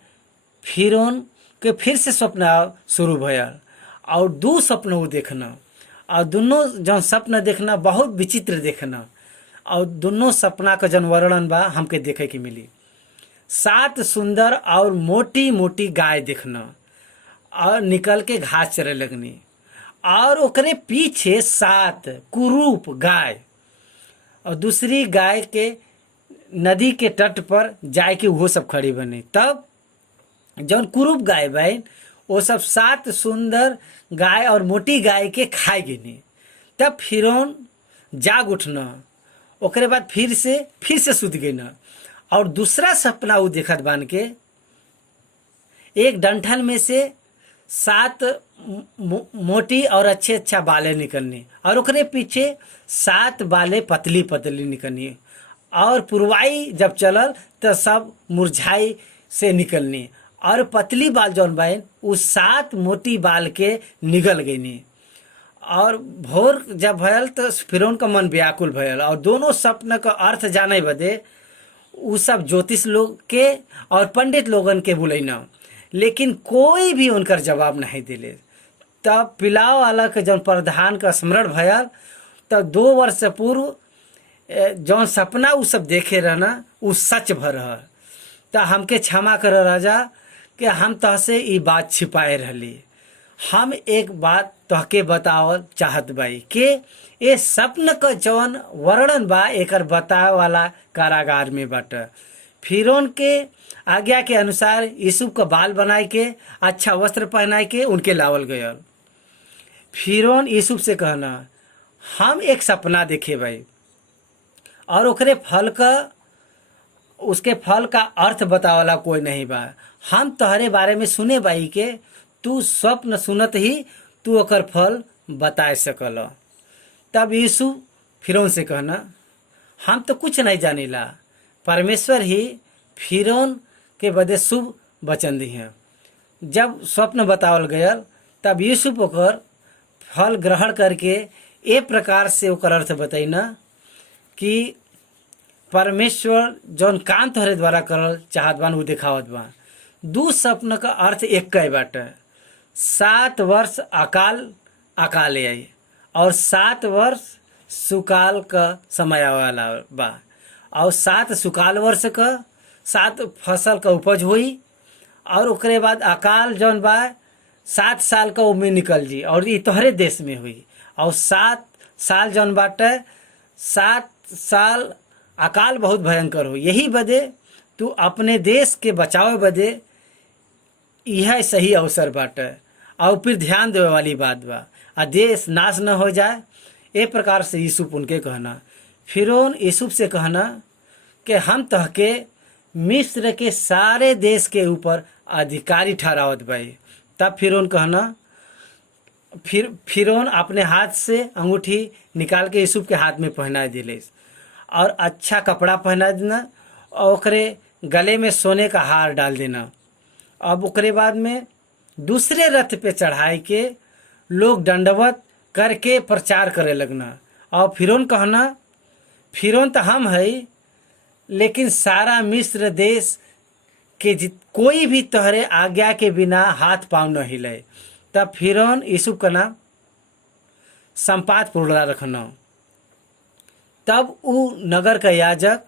फिरौन के फिर से स्वप्न शुरू भयल और 2 सपना वो देखना, और दोनों जौन सपना देखना बहुत विचित्र देखना, और दोनों सपना का जौन वर्णन बा हमके देखे के मिली। 7 सुंदर और मोटी मोटी गाय देखना और निकल के घास चरे लगनी, और ओकरे पीछे 7 कुरूप गाय, और दूसरी गाय के नदी के तट पर जाए के वो सब खड़ी बनी। तब जौन कुरूप गाय बहन वो सब 7 सुंदर गाय और मोटी गाय के खाए गिनी। तब फिरौन जाग उठना, ओकरे बाद फिर से सुत गई ना, और दूसरा सपना वो देखत बान के एक डंठल में से 7 मोटी और अच्छे अच्छा बाले निकलनी, और ओकरे पीछे 7 बाले पतली पतली निकलनी, और पुरवाई जब चलल तो सब मुरझाई से निकलनी, और पतली बाल जौन बाइन उस 7 मोटी बाल के निगल गईनी। और भोर जब भयल तो फिरौन का मन व्याकुल भयल, और दोनों सपना का अर्थ जाने बदे उ सब ज्योतिष लोग के और पंडित लोगन के बुलैना, लेकिन कोई भी उनकर जवाब नहीं दिले। तब पिलाव वाला के जौन प्रधान का स्मरण भयल, तब 2 वर्ष पूर्व जौन सपना उ सब देखे रहना उ सच भर रहा। तो हमके क्षमा कर राजा कि हम तहसे ई बात छिपाए रहली। हम एक बात तहके बतावल चाहत बाई कि ये सपन का जौन वर्णन बा एकर बतावे वाला कारागार में बाटे। फिरौन के आज्ञा के अनुसार यीशु का बाल बनाए के अच्छा वस्त्र पहनाए के उनके लावल गयल। फिरौन यीशु से कहना हम एक सपना देखे भाई, और ओकरे उसके फल का अर्थ बतावला कोई नहीं बा। हम तोहरे बारे में सुने बाई के तू स्वप्न सुनत ही तू ओकर फल बताए सकल। तब यीशु फिरौन से कहना हम तो कुछ नहीं जानिला, परमेश्वर ही फिरौन के बदे शुभ वचन दी हैं। जब स्वप्न बतावल गयल तब यीशु ओकर फल ग्रहण करके ए प्रकार से ओकर अर्थ बतैना कि परमेश्वर जौन काम तोहरे द्वारा करल चाहत बान उ दिखावत बा। 2 सपन का अर्थ एक बाटे। 7 वर्ष अकाल आई और 7 वर्ष सुकाल का समय वाला बा, और 7 सुकाल वर्ष का 7 फसल का उपज हुई, और ओकरे बाद अकाल जौन बा 7 साल का उम्मीद निकल जी, और ये तोहरे देश में हुई। और 7 साल जौन बाटे 7 साल अकाल बहुत भयंकर हो। यही बदे तू अपने देश के बचावे बदे यह सही अवसर बाटे, और फिर ध्यान देवे वाली बात बा, आ देश नाश न हो जाए। ए प्रकार से यूसुफ उनके कहना। फिरौन यूसुफ से कहना कि हम तहके मिस्र के सारे देश के ऊपर अधिकारी ठहरावत भाई। तब फिरौन कहना, फिरौन अपने हाथ से अंगूठी निकाल के यूसुफ के हाथ में पहना दिले, और अच्छा कपड़ा पहना देना, और ओकरे गले में सोने का हार डाल देना। अब ओकरे बाद में दूसरे रथ पे चढ़ाई के लोग दंडवत करके प्रचार करे लगना। और फिरौन कहना, फिरौन तो हम है, लेकिन सारा मिस्र देश के कोई भी तोहरे आज्ञा के बिना हाथ पाँव न हिले। तब फिरौन यूसुफ का नाम संपात पूर्ण रखना। तब उ नगर का याजक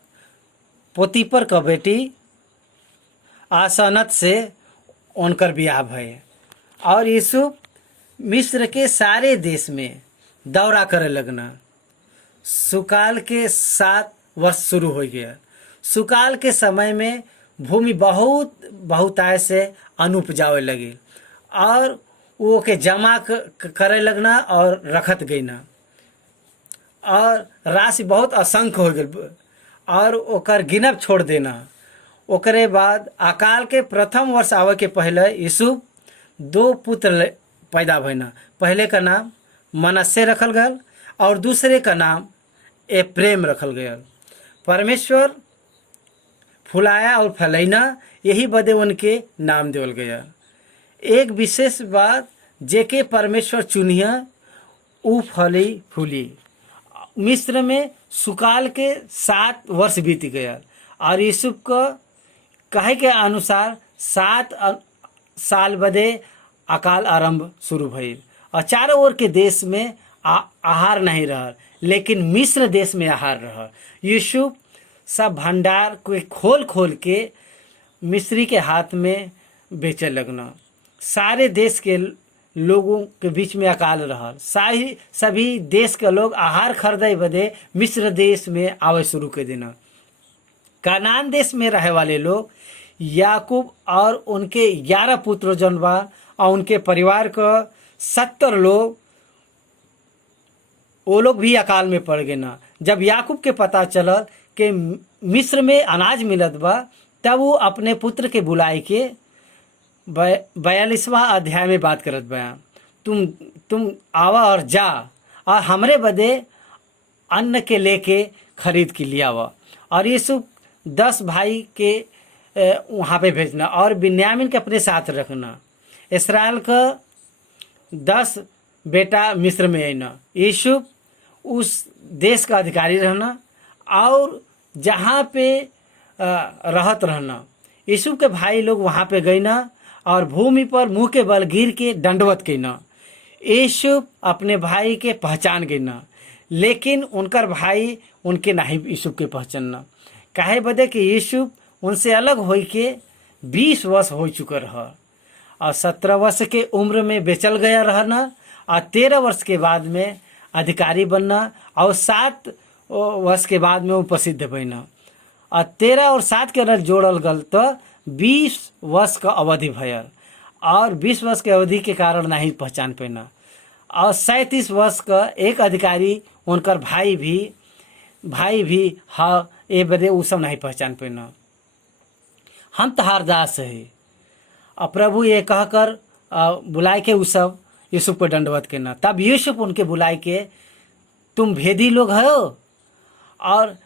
पोतीपर का बेटी आसनत से उनकर ब्याह भय, और यूसुफ मिस्र के सारे देश में दौरा करे लगना। सुकाल के 7 वर्ष शुरू हो गया। सुकाल के समय में भूमि बहुताय से अनुपजावे लगी, और वो के जमा करे लगना और रखत गई ना, और राशि बहुत असंख्य हो गई, और ओकर गिनब छोड़ देना। ओकरे बाद अकाल के प्रथम वर्ष आवे के पहले यूसुफ 2 पुत्र पैदा भइना। पहले का नाम मनस्से रखल गल, और दूसरे का नाम एप्रेम रखल गया। परमेश्वर फुलाया और फैलैना यही बदे उनके नाम देवल गया। एक विशेष बात जेके परमेश्वर चुनिया ऊ फली फूली। मिस्र में सुकाल के 7 वर्ष बीत गया और यूसुफ का कहे के अनुसार 7 साल बदे अकाल आरंभ शुरू भइल और चारों ओर के देश में आहार नहीं रहा, लेकिन मिस्र देश में आहार रहा। यूसुफ सब भंडार को खोल खोल के मिस्री के हाथ में बेचे लगना। सारे देश के लोगों के बीच में अकाल रहा। सभी देश के लोग आहार खरीदे बदे मिस्र देश में आवे शुरू कर देना। कनान देश में रहे वाले लोग याकूब और उनके 11 पुत्र जनवा और उनके परिवार का 70 लोग, वो लोग भी अकाल में पड़ गए ना। जब याकूब के पता चला कि मिस्र में अनाज मिलत बा, तब वो अपने पुत्र के बुलाए के 42वां अध्याय में बात करत बा, तुम आवा और जा और हमरे बदे अन्न के लेके खरीद के लिया आवा। और यूसुफ 10 भाई के वहाँ पे भेजना और बिन्यामीन के अपने साथ रखना। इसराइल का 10 बेटा मिस्र में आना। यूसुफ उस देश का अधिकारी रहना और जहाँ पे रहत रहना। यूसुफ के भाई लोग वहाँ पे गए ना और भूमि पर मुंह के बल गिर के दंडवत के ना। यूसुफ अपने भाई के पहचान गए ना, लेकिन उनकर भाई उनके नहीं यूसुफ के पहचानना। काहे बदे कि यूसुफ उनसे अलग हो के 20 वर्ष हो चुका रहा और 17 वर्ष के उम्र में बेचल गया रहना और 13 वर्ष के बाद में अधिकारी बनना और 7 वर्ष के बाद में वो प्रसिद्ध बना और 13 और 7 के अंदर जोड़ल गल तो 20 वर्ष का अवधि भयल और 20 वर्ष के अवधि के कारण नहीं पहचान पाना और 37 वर्ष का एक अधिकारी उनकर भाई भी हाँ ये बदे वो सब नहीं पहचान पाना। हम तहार दास है और प्रभु ये कहकर बुलाए के वो सब यूसुफ को दंडवत करना। तब यूसुफ उनके बुलाए के, तुम भेदी लोग हो और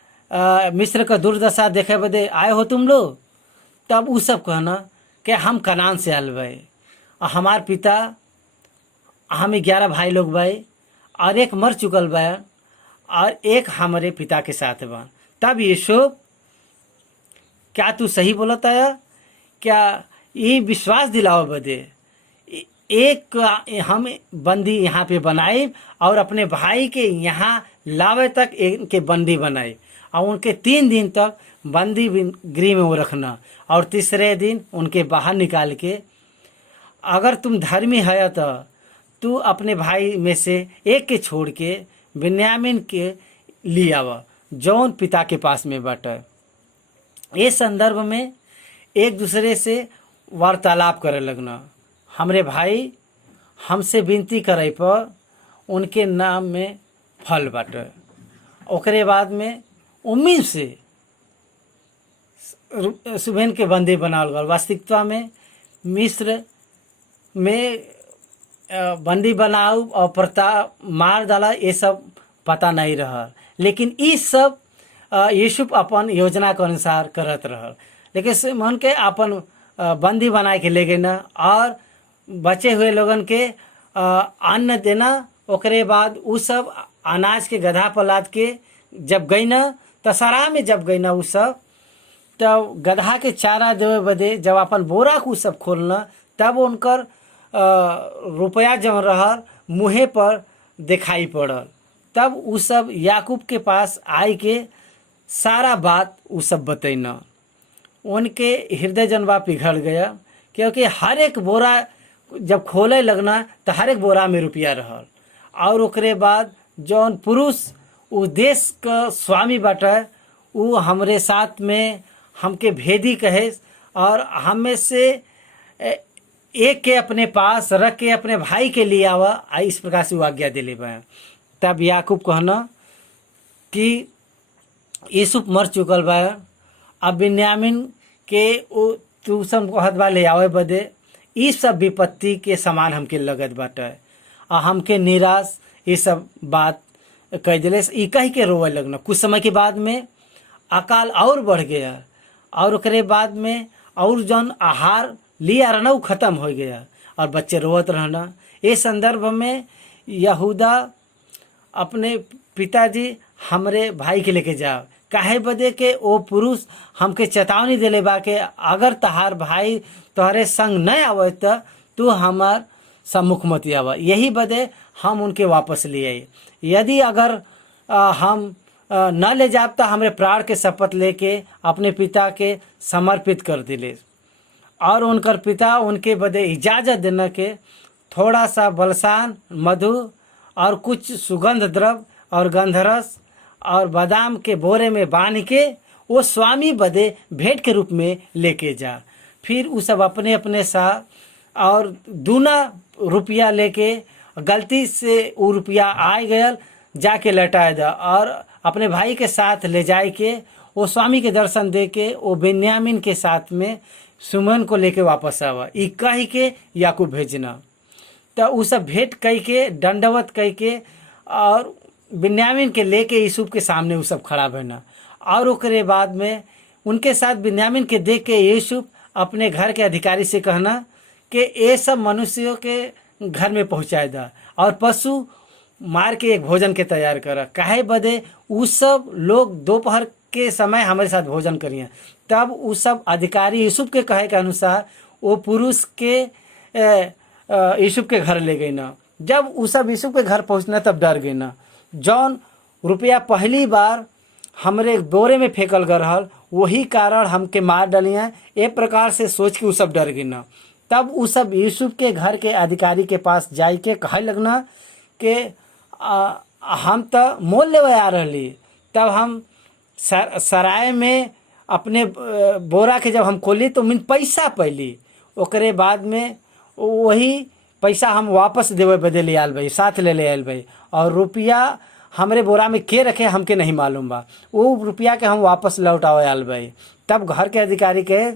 मिस्र का दुर्दशा देखे बदे आए हो तुम लोग। तब वो सब कहना कि हम कनान से आल भाई और हमार पिता हमें 11 भाई लोग भाई और एक मर चुकल बा और एक हमारे पिता के साथ बा। तब यूसुफ, क्या तू सही बोलता है? क्या ये विश्वास दिलाओ बदे एक हम बंदी यहाँ पे बनाए और अपने भाई के यहाँ लावे तक इनके बंदी बनाए और उनके 3 दिन तक बंदी गृह में वो रखना और तीसरे दिन उनके बाहर निकाल के, अगर तुम धर्मी है तो तू अपने भाई में से एक के छोड़ के बिन्यामीन के लिए आवा जौन पिता के पास में बाटे। ये संदर्भ में एक दूसरे से वार्तालाप करे लगना। हमरे भाई हमसे विनती करे पर उनके नाम में फल बाटे। ओकरे बाद में उम्मीद से सुबेन के बंदी बनाल गल। वास्तविकता में मिस्र में बंदी बनाऊ और प्रता मार डाला ये सब पता नहीं रहा, लेकिन इस सब यूसुफ अपन योजना के अनुसार करत रहल। लेकिन मन के अपन बंदी बनाए के ले गए ना और बचे हुए लोगन के अन्न देना। ओकरे बाद उ सब अनाज के गधा पर लाद के जब गई ना तसरा में जब गई ना उ सब, तब गधा के चारा देवे बदे जब अपन बोरा को सब खोलना, तब उनकर रुपया जम रहल मुँहे पर दिखाई पड़ल। तब उ सब याकूब के पास आई के सारा बात उ सब बतैना। उनके हृदय जनवा पिघल गया, क्योंकि हर एक बोरा जब खोले लगना तो हर एक बोरा में रुपया रहल। और ओकरे बाद जौन पुरुष उ देश का स्वामी बाटे उ हमरे साथ में हमके भेदी कहे और हमें से एक के अपने पास रख के अपने भाई के लिए आवा, इस प्रकार से वो आज्ञा दिले बा। तब याकूब कहना कि यूसुफ मर चुकल बा, अब बिन्यामीन के वो तू सब कहत बा ले आवे बदे ई सब विपत्ति के समान हमके लगत बाटे और हमके निराश ये सब बात कह दिले ई कह के रोवे लगना। कुछ समय के बाद में अकाल और बढ़ गया और ओकरे बाद में और जौन आहार लिया रहना वो खत्म हो गया और बच्चे रोवत रहना। इस संदर्भ में यहूदा अपने पिताजी हमरे भाई के लेके जाओ, काहे बदे के वो पुरुष हमके चेतावनी दिले बा के अगर तहार भाई तोहरे संग न आवे तो तू हमार सम्मुख मत आवा, यही बदे हम उनके वापस ले आई। यदि अगर हम न ले जाब तो हमरे प्राण के शपथ लेके अपने पिता के समर्पित कर दिले। और उनकर पिता उनके बदे इजाज़त देना के थोड़ा सा बलसान मधु और कुछ सुगंध द्रव और गंधरस और बादाम के बोरे में बांध के वो स्वामी बदे भेंट के रूप में लेके जा। फिर वो सब अपने अपने सा और दूना रुपया लेके गलती से वो रुपया आ गया जाके लौटाए दा और अपने भाई के साथ ले जाए के वो स्वामी के दर्शन दे के वो बिन्यामीन के साथ में सुमन को लेके वापस आवा। ई कह के याकूब भेजना तो वो सब भेंट कह के दंडवत कह के और बिन्यामीन के लेके यूसुफ के सामने वो सब खड़ा भइना। और ओकरे बाद में उनके साथ बिन्यामीन के देख के यूसुफ अपने घर के अधिकारी से कहना कि ये सब मनुष्यों के घर में पहुँचाए दा और पशु मार के एक भोजन के तैयार करा, काहे बदे उ सब लोग दोपहर के समय हमारे साथ भोजन करिए। तब उ सब अधिकारी यूसुफ के कहे के अनुसार वो पुरुष के यूसुफ के घर ले गई ना। जब उ सब यूसुफ के घर पहुँचना तब डर गई ना। जौन रुपया पहली बार हमरे बोरे में फेंकल गए रहल वही कारण हमके मार डलिए, एक प्रकार से सोच के उ सब डर गई ना। तब उ सब यूसुफ के घर के अधिकारी के पास जाए के कहे लगना कि हम तो मोल लेवे आ रही। तब हम सराय में अपने बोरा के जब हम खोली तो मिन पैसा पैली, ओकरे बाद में वही पैसा हम वापस देवे बदे ले आल भाई, साथ ले आल भाई। और रुपया हमरे बोरा में के रखे हमके नहीं मालूम बा, वो रुपया के हम वापस लौटावे आल भाई। तब घर के अधिकारी कहे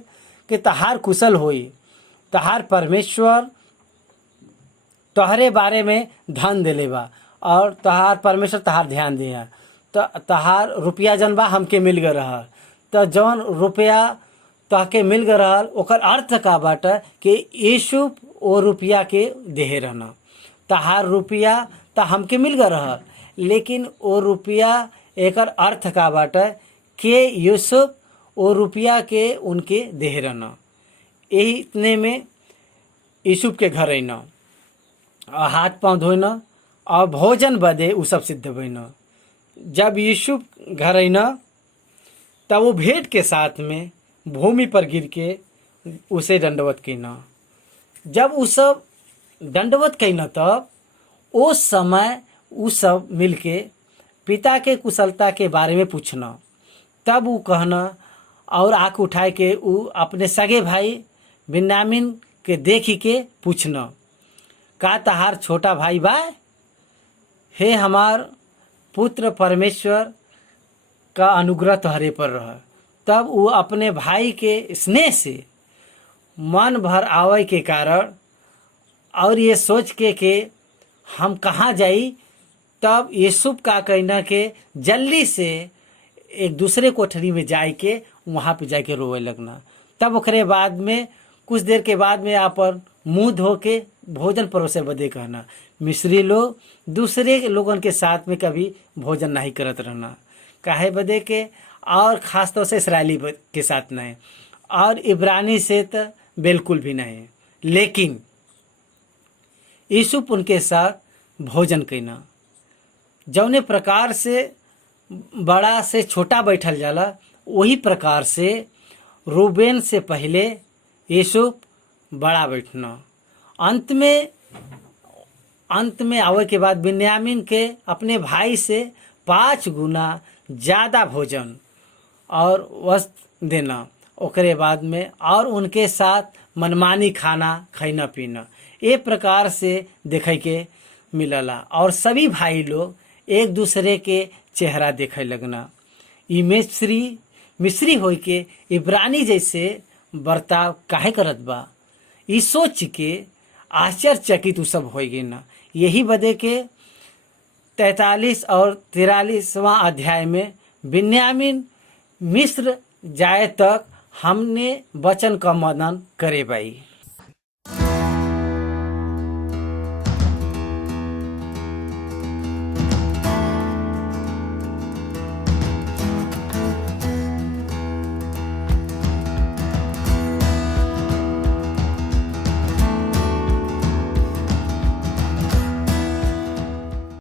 कि तहार कुशल होई, तहार परमेश्वर तोहरे बारे में धन दिले बा और तहार परमेश्वर तहार ध्यान दिया। तो तहार रुपया जन बा हमके मिल गए रहल। तो जौन रुपया तहके मिल गए रहल ओकर अर्थ का बाटे कि यूसुफ वो रुपया के देहे रहना। तहार रुपया तो हमके मिल गए रहल, लेकिन वो रुपया एकर अर्थ का बाटे कि यूसुफ वो रुपया के उनके देहे रहना। यही इतने में यूसुफ के घर अइना और हाथ पाँव धोना और भोजन बदे उ सब सिद्ध बना। जब यूसुफ घर अइना तब वो भेंट के साथ में भूमि पर गिर के उसे दंडवत कइना। जब उ सब दंडवत कइना तब उस समय उ सब मिल के पिता के कुशलता के बारे में पूछना। तब वो कहना और आँख उठाए के उ अपने सगे भाई बिन्यामीन के देखी के पूछना, का तहार छोटा भाई बा? हे हमार पुत्र, परमेश्वर का अनुग्रह तोहरे पर रह। तब वो अपने भाई के स्नेह से मन भर आवे के कारण और ये सोच के हम कहाँ जाई, तब यूसुफ का कहना के जल्दी से एक दूसरे कोठरी में जाए के वहाँ पे जाके रोवे लगना। तब ओकरे बाद में कुछ देर के बाद में अपन मुंह धो के भोजन परोसे बदे कहना। मिस्री लोग दूसरे लोगन के साथ में कभी भोजन नहीं करत रहना, काहे बदे के और ख़ास तौर से इसराइली के साथ नहीं और इब्रानी से तो बिल्कुल भी नहीं। लेकिन यूसुफ उनके साथ भोजन कइना। जौने प्रकार से बड़ा से छोटा बैठल जाला वही प्रकार से रूबेन से पहले यूसुफ बड़ा बैठना। अंत में आवे के बाद बिन्यामीन के अपने भाई से 5 गुना ज़्यादा भोजन और वस्त्र देना। ओकरे बाद में और उनके साथ मनमानी खाना खैना पीना, ये प्रकार से देखे के मिलला। और सभी भाई लोग एक दूसरे के चेहरा देखे लगना। ई मिस्री होई के इब्रानी जैसे बर्ताव काहे करत बा, ई सोच के आश्चर्यचकित उ सब हो गए ना। यही बदे के 43 और 43वां अध्याय में बिन्यामीन मिस्र जाए तक हमने वचन का मनन करे भाई।